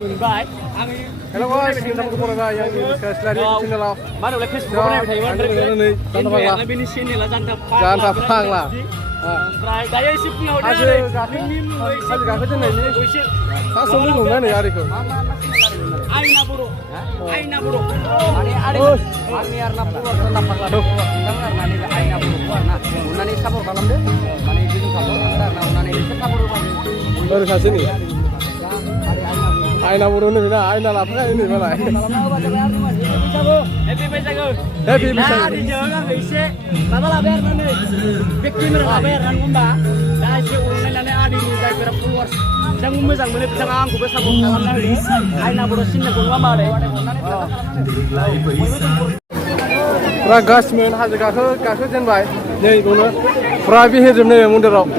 Baik, Halo guys, kita mau kemana yang sekali di sini lah. Mana boleh Facebook mana Taiwan ini jangan lah. Ini sini lah Jangan tapang lah. Try daya sipnya udah. Aduh, kaki tu ni. Kau sungguh mana ya Riko? Aina buruk. Aina buruk. Ani arna puro tanda pakla. Tanda nani aina buruk warna. Unani sabur kalam deh. Mani itu sabur karena unani itu sabur mani. Baru kasih ni. Aina buruk ni mana? Aina lapar ini mana? Happy bisa go. Happy bisa. Nah, di jalan bisa. Lama lah biar nanti. Bikin mereka biar kan kumba. Dah si urusan nanti adi ni saya kira keluar. Jangan kumba jangan boleh jangan angku besar kumba nanti. Aina buruk sini kumba mana? Ragas men haji kakak jen baik. Ni guna. Prabi hidup ni mundur rok.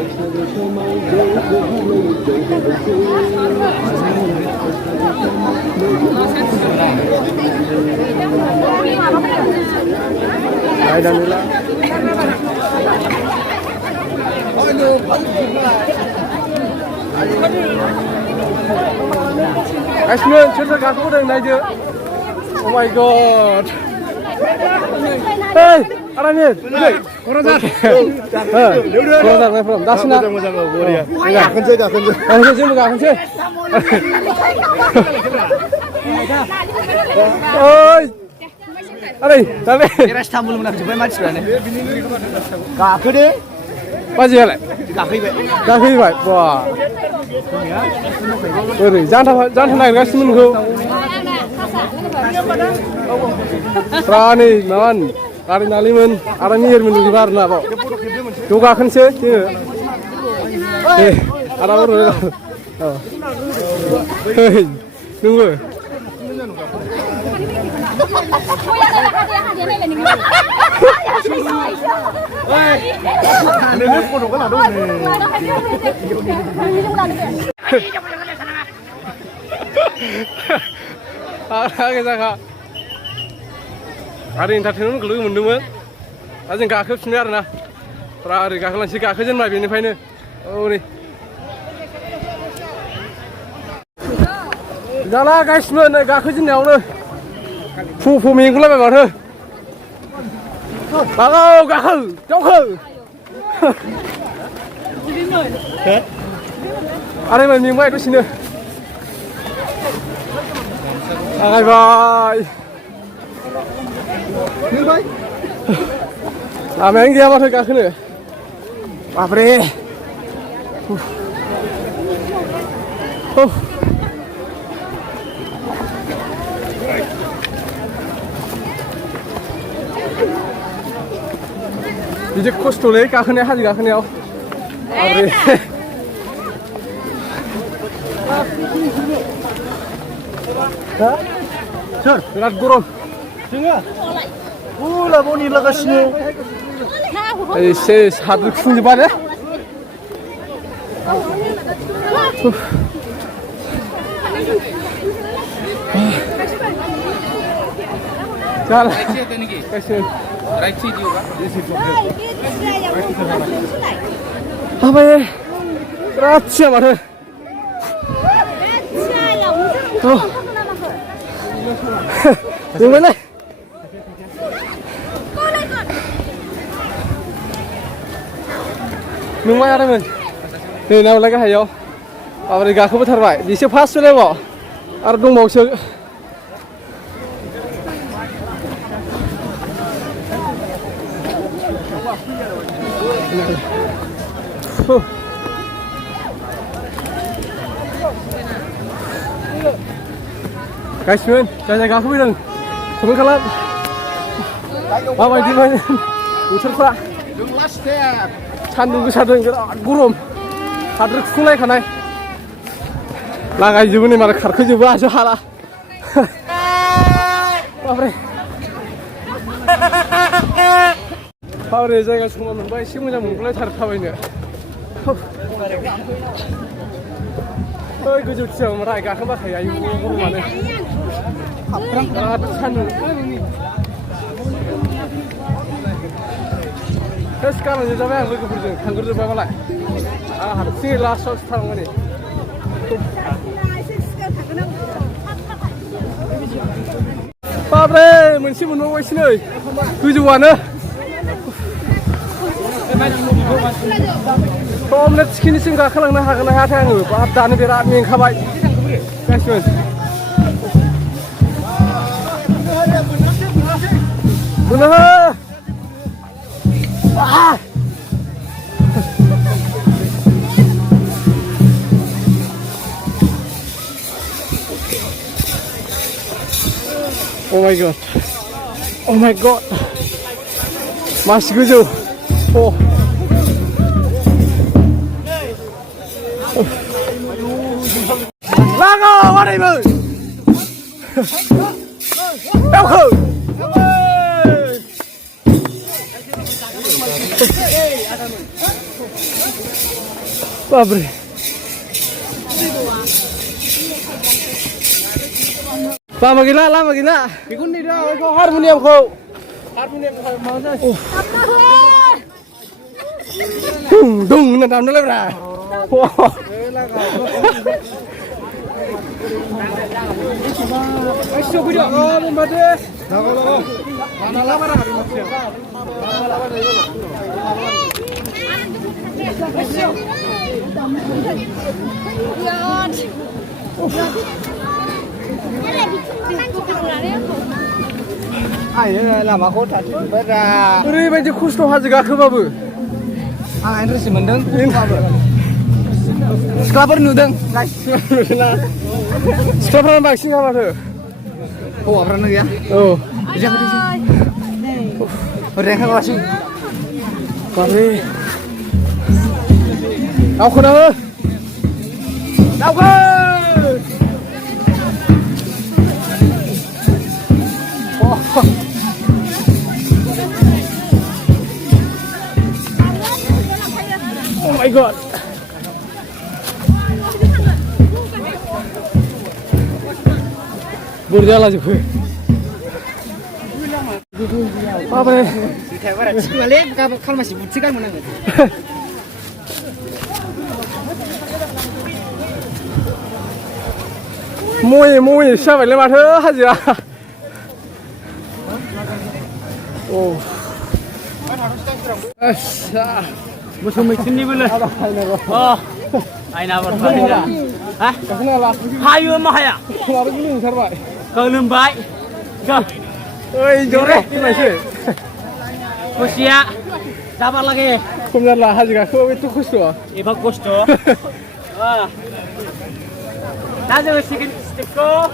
Aida nila. Asmen, cerita kakak udah naik. Oh my god. Hey, Aramir. Korozar. Korozar, my friend. Dasna. Enggak, kunci dah, kunci. Kunci enggak, kunci. Oi. Aray, tapi. Kira Istanbul mana coba macam mana? Kaku deh. Pasti ya, Kaku ibe. Kaki baik. Wah. Oi, jangan naik gas menunggu. Rani, non. Kari naliman, Aramir menunggu barna, pak. Juga kan sih. Ada orang. Hei, nunggu. Hari entertainment keluar mendung, aja kakak senior na, hari kakak lansi kakak jen mai bini fine, oh ni. Jalan guys, mana kakak jen yang mana, fu minggu lah berapa? Halo kakak, jauh. Hari mana minggu itu sini. Bye bye. Nil bhai. Ameng dia masuk kakak ni. Babre. Jadi kostum lagi kakak ni hari kakak ni awak. Babre. Hah? Sir, berat gurun. Tengah. Lah boni laga sini. Eh, satu kung di mana? Jalan. Kasih. Apa ya? Raja mana? Oh. Di mana? Numai ada men. Ni nama lagi hayo. Abang gak aku berterbai. Di sini pas sudah bawa. Ardung mau sih. Guys men, jangan gak aku bilang. Kamu kalah. Apa di mana? Ucap lah. Sandung kesadung gurum, hadruk sulai kanai, lagai jubu ni malah karku jubu aja hala, babre jaga semua membaik sih macam mulai tertawa ini, gue juga siapa mereka kan pakai ayu gurum mana, sandung. Sekarang je जाबाय आं लोगोफोरजों थांग्रोजोबबाय मालाय आं हारसिङै लास्टआवसो थांगोन बाब्रे मोनसे मोनबावबायसो नै गोजौआनो समनो थिखिनिसिम गाखोलांनो हागोन ना हायाथाय आङो बाब दानो बिराद मेंखाबाय गासिबो बोनो Oh my god. Oh my god. Masih gojo. Oh. Lago, mana ibu? Aku. Babre. Lama gila. Ikut nih dah, kau harmonium kau. Harmonium kau mau sah. Dung, nanti ambil berapa? Wow. Ayo kuda, membantu. Lago. Mana lama dah di Malaysia. Ayo lama kota berat. Oरैबायदि खस्थ' हाजो गाखोबाबो आं interest मोनदों सिख्लाफोर नुदों सिख्लाफोरानो बांसिन माथो हौवाफ्रानो गैया औ ओरैनो खालामगासिनो बाब्रे दावखोनाङो दावखो Oh my god. Berdala juga. Apa nih? Balik kalau masih buci kan menang. Moy siapa yang lemah aja. Oh. Musuh mesin ni boleh. Oh, aina berapa? Hah? Hayu mah ya? Kenapa gini serba? Kau lembai. Kau. Oi, joreh ni masih. Kusia. Dapat lagi. Kumlar lah haji kau itu kusto. Iba kusto. Ah. Nanti mesti stiko.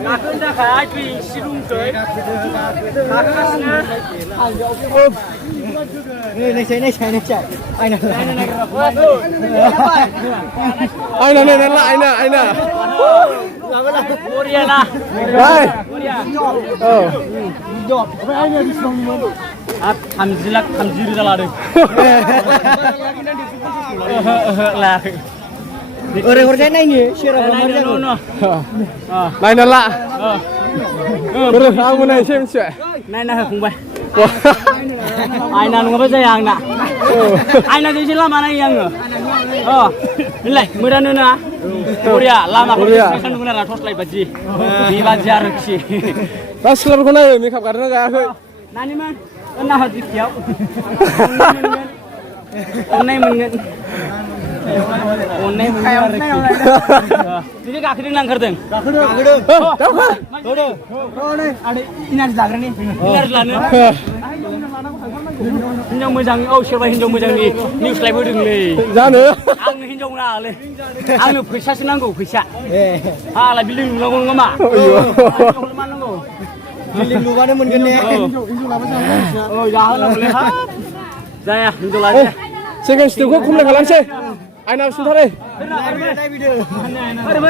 Nakun dah kai pi sirung koi. Nakasnya. Oh. Ini saya. Aina. Aina. Korea lah. Hai. Oh. Job. Apa aina di sini mana? Hamzir dah lari. Lah. Orang-orang ini siapa orang? Lain lah. Terus aku naik siapa? Naik kumbai. Aina nunggu apa sayang nak? Aina jadi lama nak yang tu. Oh, nilai murah nuna. Korea lama Korea. Kan nunggu nak tos lagi baji. Di bajar sih. Pas kalau kau nak makeup kerana gak? Nani man, kena hati kiau. Online mengen. Jadi kak kedeng lang kedeng. Kedeng. Ada ini ada jalan ni. Ini ada jalan. Hinjau mejang. Oh siapa hinjau mejang ni? News live kedeng ni. Jangan. Ang hinjau nak le. Ang lu pesa senang go pesa. Lah biling lu ngomong ngama. Biling lu mana mungkin ni? Oh jangan lah boleh. Saya hinjau lagi. Second step ko kumle kalam se. Aina sudah deh. Aduh,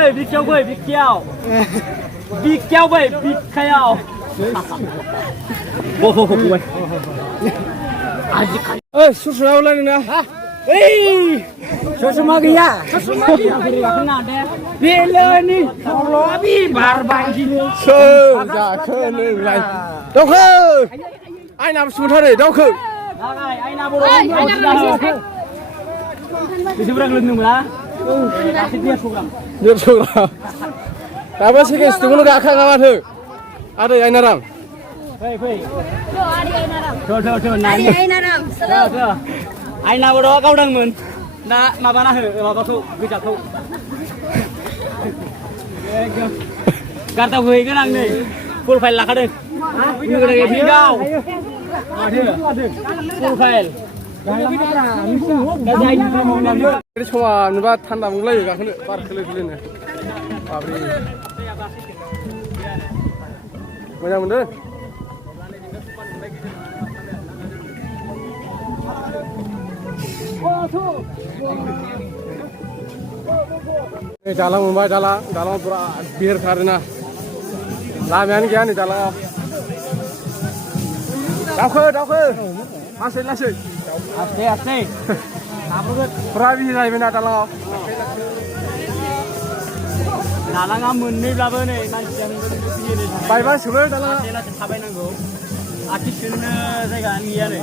bikiau. Boh, boy. Susu awal ni na. Susu magi ya. Kena deh. Bila ni, kalau abi barbangi. Jangan lagi. Dokter. Aina sudah deh, dokter. Aina boleh. Di seberang lendung lah. Dia program. Tapi sih guys, tunggu gak akan ngamat tu. Ada Ainaram. Hei, hei. Tuh, Adi Ainaram. Tuh, Adi nanti. Ainaram. Tuh. Aina bodoh kau dangmun. Nah, mabana he, mabaku bijakku. Karta gue kan ang nih. Full file lah kadang. Ini udah kayak video. Full file. Ini cuma nubat tanda mulai juga kan par kali nih. Pabri. Banyak bener. Dalam Mumbai dalam pura bir karena lamen kia nih dalam. Dauke. Masih. Aste. Apa tuh? Pura bir lagi benar dalam. Dalang amun nih belaba nih nanti yang begini. Bye sudah dalam. Saya nanti sabai nanggo. Artis kena saya kan iya nih.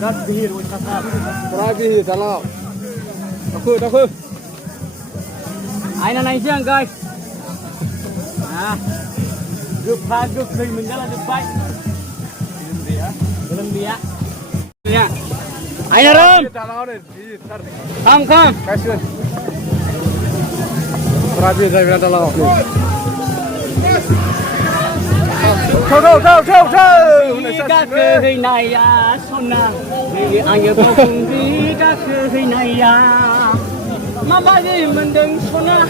Berat bihir wisata. Pura bir dalam. Dauke. Aina naik siang guys. Nah, grup dari menjalan depan. Belum dia. Ya. Aina Ram. Dalam nih. Kam. Kasih. Pura bir lagi benar dalam. Go. Các cái này sona, vì anh yêu bao cùng đi các cái này mà bao nhiêu mình đừng sona,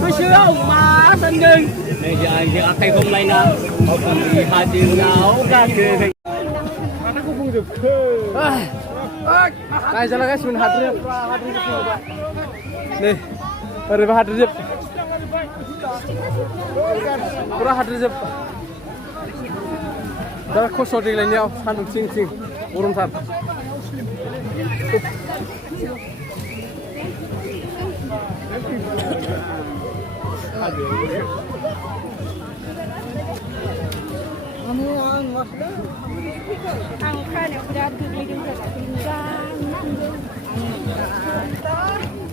tôi chưa ông mà sân đừng. Này giờ cây không lấy nào, bao cùng đi hai tiếng nào các cái. Này jalan guys, mun hadir. Nih, baru hadir. Pura hadir. Dah kosong di lainnya, hantu cing, urung sar. Angkat yang udah digigit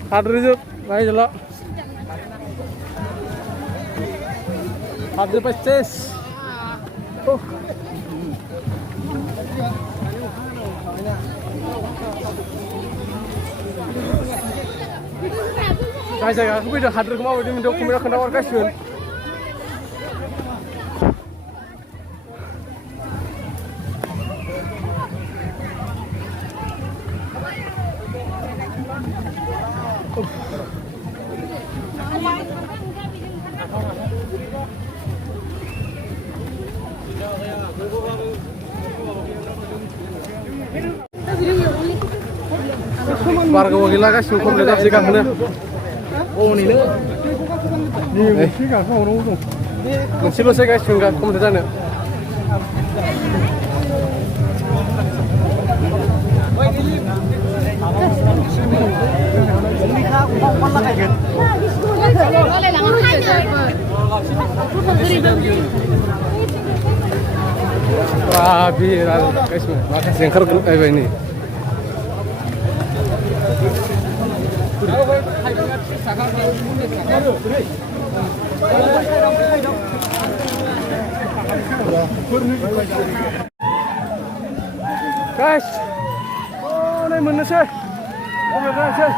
Hadir, baik jalan. Hadir pastes. Guys, aku bisa hadir kemana? Dia minta aku kena war guys. Warga wakilnya guys, hukum tidak sih kan? Oh ini loh. Silo saya guys, enggak kamu tidak nih. Boleh lah ngajar. Wah, biar guys, makasih yang kerja ini. Guys, oh ini mana sih? Oh mana sih?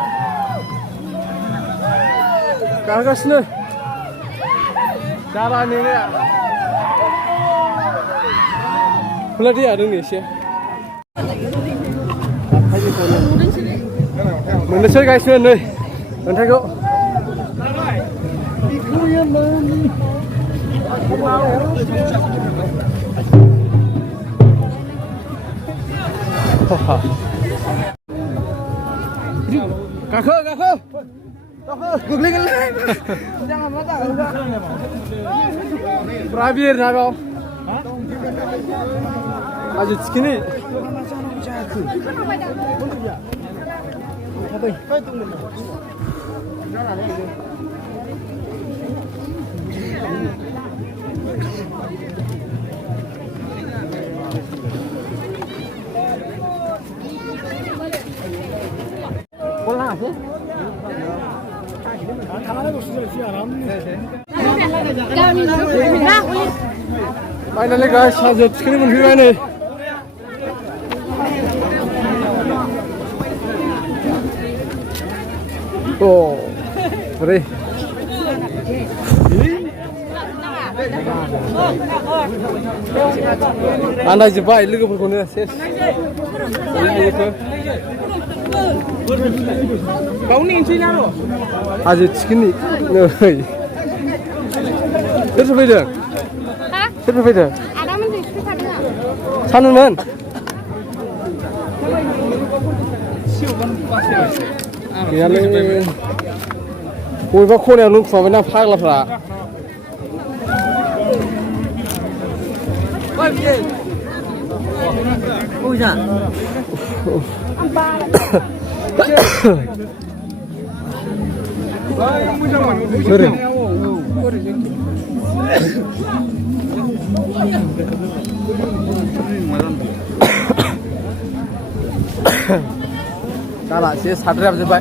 Guys nih, jalan ini ya. Boleh dia ada nih sih. Mana sih guys nih? Nanti kok. Kakak. Googling lah. Jangan makan. Prabir naro. Aja segini. Pola sih. Finally guys, hasil screen menghina nih. Oh, beri. Anda jebak lu ke berguna ses. Kau ni sini alo. Hasil screen ni. Terus apa itu? Hah? Terus apa itu? Ada menteri sekarang. Sanuman. Kali boi kau ni alun kau mana phag lah pula. Sorry. Kalah sih sadar apa coba?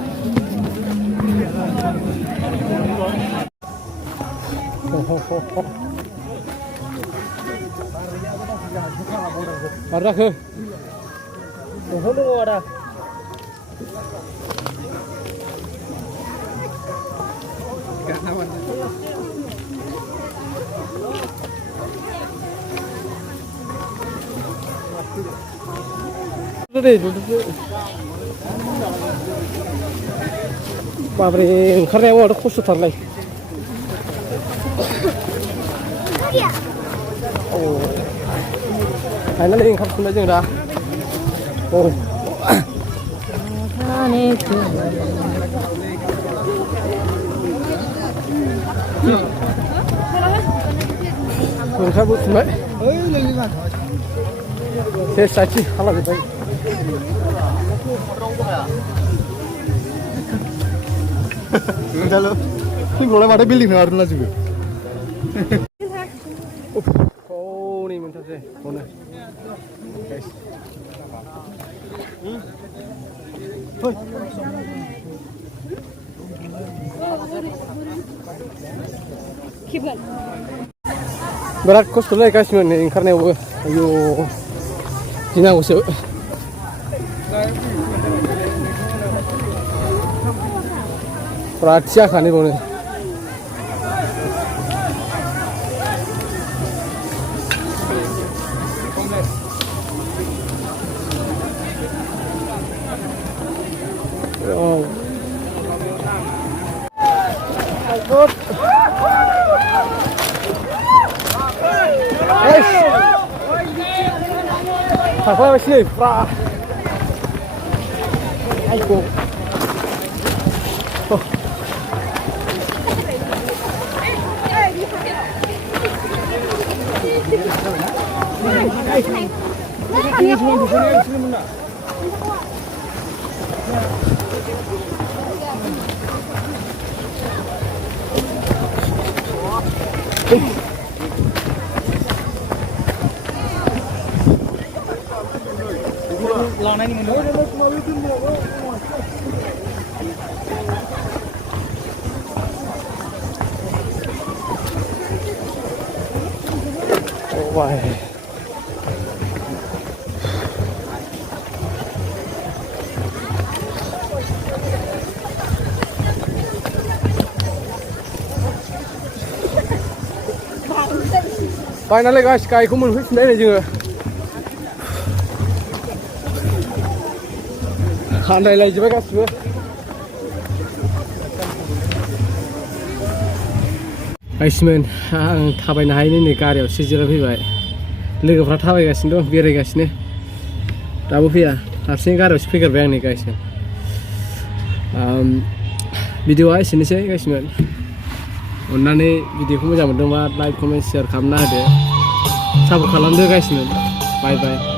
Ada ke? Oh, ada. Babri, oंखारनाया माथो खस्थ'थारलाय. Oh. Finally oंखार खुंबाय जों दा. Oh. ओंखारबोफिनबाय. सेस जाथि खालामजोब्बाय. Kalau tinggalnya pada building nih harusnya juga. Oh, ini mantap deh. Mana? Guys. Berat kos tulai guys nih, karena ayo Cina usah. Perhatian kan ini boleh. Oh. Good. Yes. Apa sih? Pra. Ayo. Oh. Wah. Finally guys, kayak aku menghubungi ini juga. Handai lagi juga guys. Guysmen, आं थाबायनो हायैनि नै गारियाव सिजिरा फैबाय. लोगोफ्रा थाबायगासिनो दं, बेरायगासिनो. दाबो फैया. हारसिं गारियावसो फैगारबाय आं नै गाइसमेन. भिडिअआ एसेनोसै गाइसमेन. अन्नानै भिडिअखौ मोजां मोनदोंबा लाइक, कमेन्ट, शेयार खालामना होदो. सापर्ट खालामदो गाइसमेन. बाय बाय.